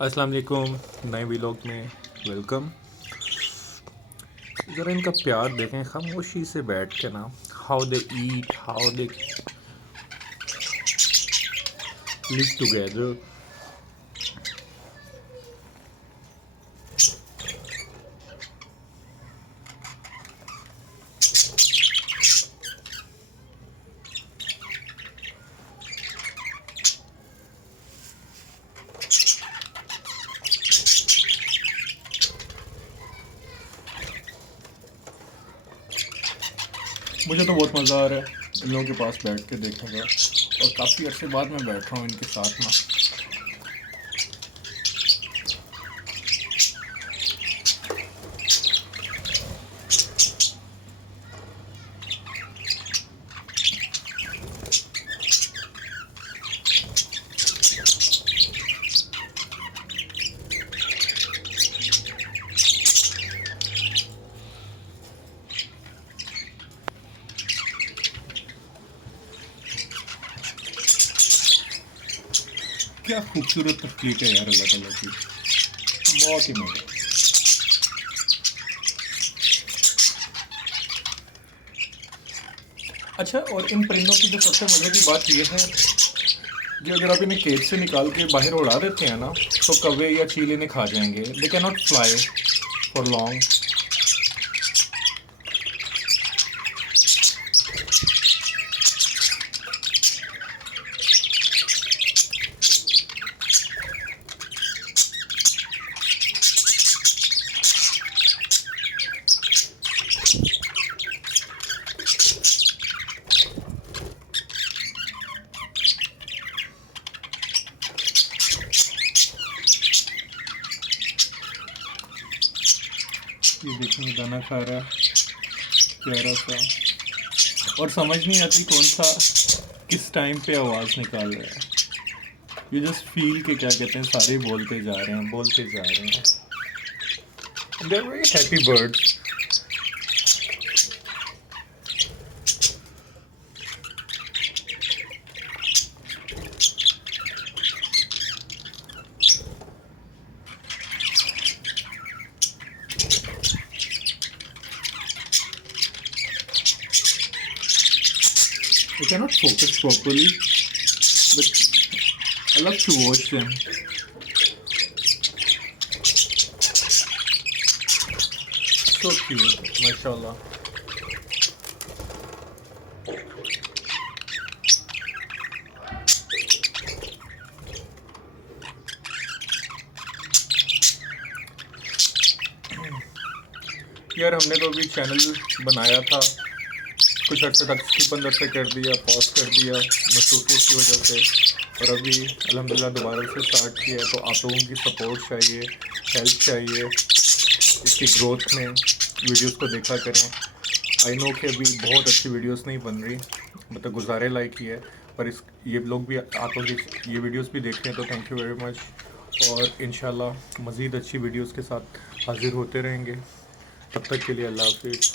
अस्सलाम वालेकुम, नए व्लॉग में वेलकम। ज़रा इनका प्यार देखें, खामोशी से बैठ के ना, how they eat, how they live together. मुझे तो बहुत मज़ा आ रहा है इन लोगों के पास बैठ के देखने का, और काफ़ी अरसे बाद मैं बैठ रहा हूँ इनके साथ ना। क्या खूबसूरत तख्लीक है यार अल्लाह ताला की, बहुत ही मज़ा। अच्छा, और इन परिंदों की जो सबसे मज़े की बात यह है कि अगर आप इन्हें केज से निकाल के बाहर उड़ा देते हैं ना, तो कौवे या चील इन्हें खा जाएंगे। They can not fly for long. ये देखिए दाना खा रहा है प्यारा सा, और समझ नहीं आती कौन सा किस टाइम पे आवाज़ निकाल रहा है। यू जस्ट फील के क्या कहते हैं, सारे बोलते जा रहे हैं, बोलते जा रहे हैं। They are very happy birds. I cannot focus properly, but I love to watch them. So cute, mashallah. यार हमने तो अभी चैनल बनाया था, कुछ अर्से तक स्किप अंदर से कर दिया, पॉज कर दिया मसरूफियत की वजह से, और अभी अल्हम्दुलिल्लाह दोबारा से स्टार्ट किया है। तो आप लोगों की सपोर्ट चाहिए, हेल्प चाहिए इसकी ग्रोथ में। वीडियोस को देखा करें। आई नो कि अभी बहुत अच्छी वीडियोस नहीं बन रही, मतलब गुजारे लायक ही है, पर इस ये लोग भी आप लोग ये वीडियोस भी देख रहे हैं, तो थैंक यू वेरी मच। और इंशाल्लाह मज़ीद अच्छी वीडियोस के साथ हाज़िर होते रहेंगे। तब तक के लिए अल्लाह हाफ़िज़।